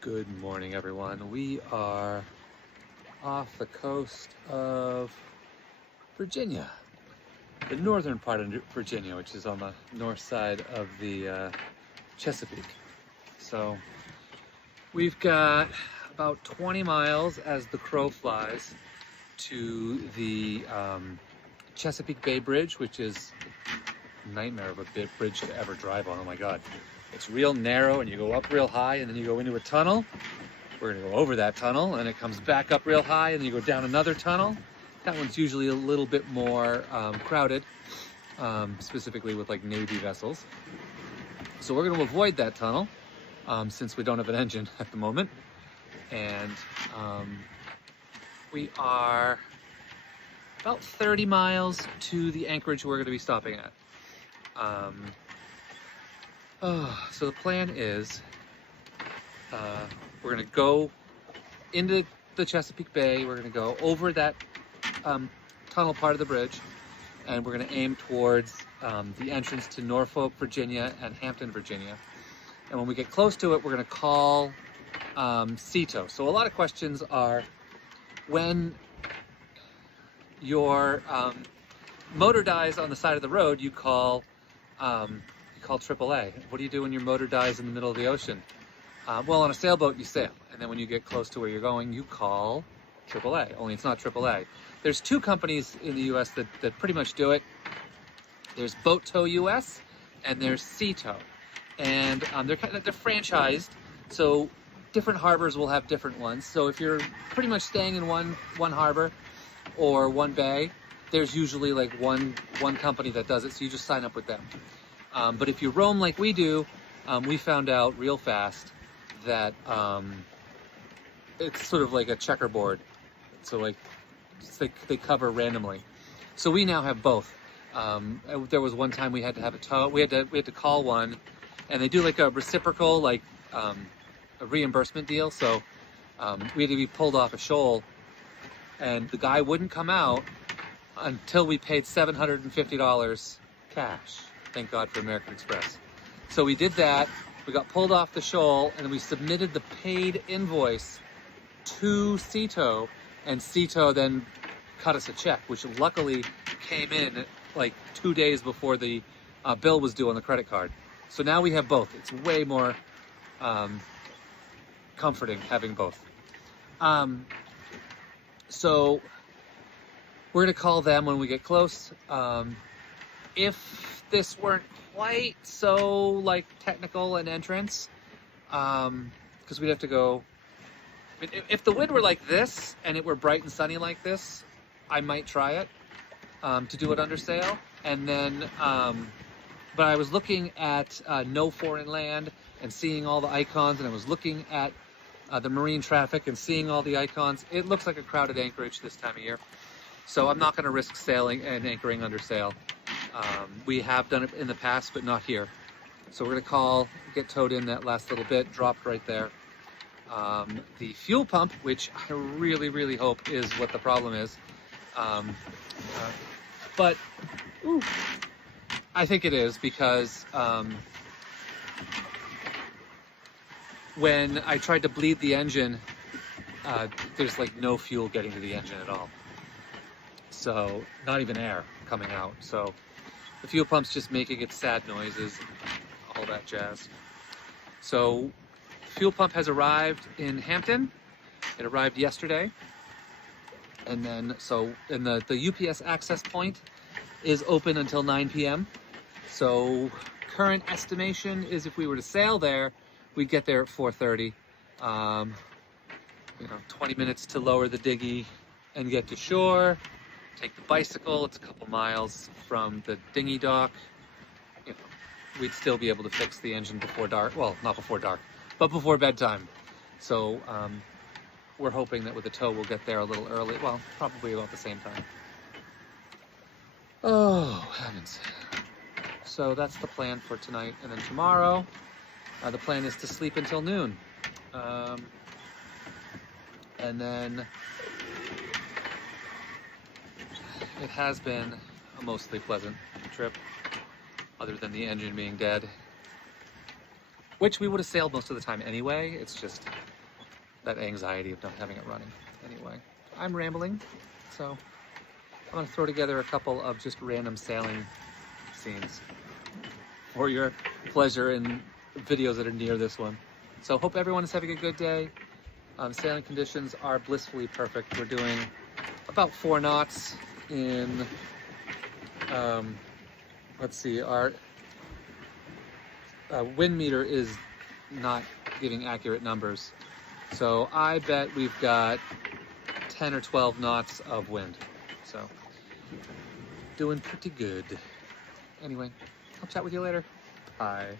Good morning, everyone. We are off the coast of Virginia, the northern part of Virginia, which is on the north side of the Chesapeake. So we've got about 20 miles as the crow flies to the Chesapeake Bay Bridge, which is a nightmare of a bridge to ever drive on. Oh my God. It's real narrow and you go up real high and then you go into a tunnel. We're gonna go over that tunnel and it comes back up real high and then you go down another tunnel. That one's usually a little bit more crowded, specifically with like Navy vessels. So we're gonna avoid that tunnel since we don't have an engine at the moment. And we are about 30 miles to the anchorage we're gonna be stopping at. So the plan is we're gonna go into the Chesapeake Bay. We're gonna go over that tunnel part of the bridge, and we're gonna aim towards the entrance to Norfolk, Virginia, and Hampton, Virginia. And when we get close to it, we're gonna call CETO. So a lot of questions are, when your motor dies on the side of the road, you call AAA. What do you do when your motor dies in the middle of the ocean? Well, on a sailboat, you sail. And then when you get close to where you're going, you call AAA, only it's not AAA. There's two companies in the US that pretty much do it. There's Boat Tow US and there's CETO. And they're franchised, so different harbors will have different ones. So if you're pretty much staying in one harbor or one bay, there's usually like one company that does it, so you just sign up with them. But if you roam like we do, we found out real fast that it's sort of like a checkerboard. So like they cover randomly. So we now have both. There was one time we had to have a tow. We had to call one, and they do like a reciprocal, like a reimbursement deal. So we had to be pulled off a shoal, and the guy wouldn't come out until we paid $750 cash. Thank God for American Express. So we did that, we got pulled off the shoal, and then we submitted the paid invoice to CETO, and CETO then cut us a check, which luckily came in like 2 days before the bill was due on the credit card. So now we have both. It's way more comforting having both. So we're gonna call them when we get close. If this weren't quite so like technical an entrance, because we'd have to go. If the wind were like this and it were bright and sunny like this, I might try it to do it under sail. And then, but I was looking at no foreign land and seeing all the icons, and I was looking at the marine traffic and seeing all the icons. It looks like a crowded anchorage this time of year. So I'm not going to risk sailing and anchoring under sail. We have done it in the past, but not here. So we're going to get towed in that last little bit, dropped right there. The fuel pump, which I really, really hope is what the problem is. But I think it is, because when I tried to bleed the engine, there's like no fuel getting to the engine at all. So not even air coming out. So the fuel pump's just making its sad noises, all that jazz. So fuel pump has arrived in Hampton. It arrived yesterday. And then, so, and the UPS access point is open until 9 p.m. So current estimation is if we were to sail there, we'd get there at 4:30. 20 minutes to lower the dinghy and get to shore. Take the bicycle, it's a couple miles from the dinghy dock. We'd still be able to fix the engine before dark. Well, not before dark, but before bedtime. So we're hoping that with the tow we'll get there a little early. Well, probably about the same time. Oh, heavens. So that's the plan for tonight. And then tomorrow, the plan is to sleep until noon. And then it has been a mostly pleasant trip, other than the engine being dead, which we would have sailed most of the time anyway. It's just that anxiety of not having it running. Anyway, I'm rambling, so I'm gonna throw together a couple of just random sailing scenes for your pleasure in videos that are near this one. So hope everyone is having a good day. Sailing conditions are blissfully perfect. We're doing about 4 knots in, let's see, our wind meter is not giving accurate numbers. So I bet we've got 10 or 12 knots of wind. So doing pretty good. Anyway, I'll chat with you later. Bye.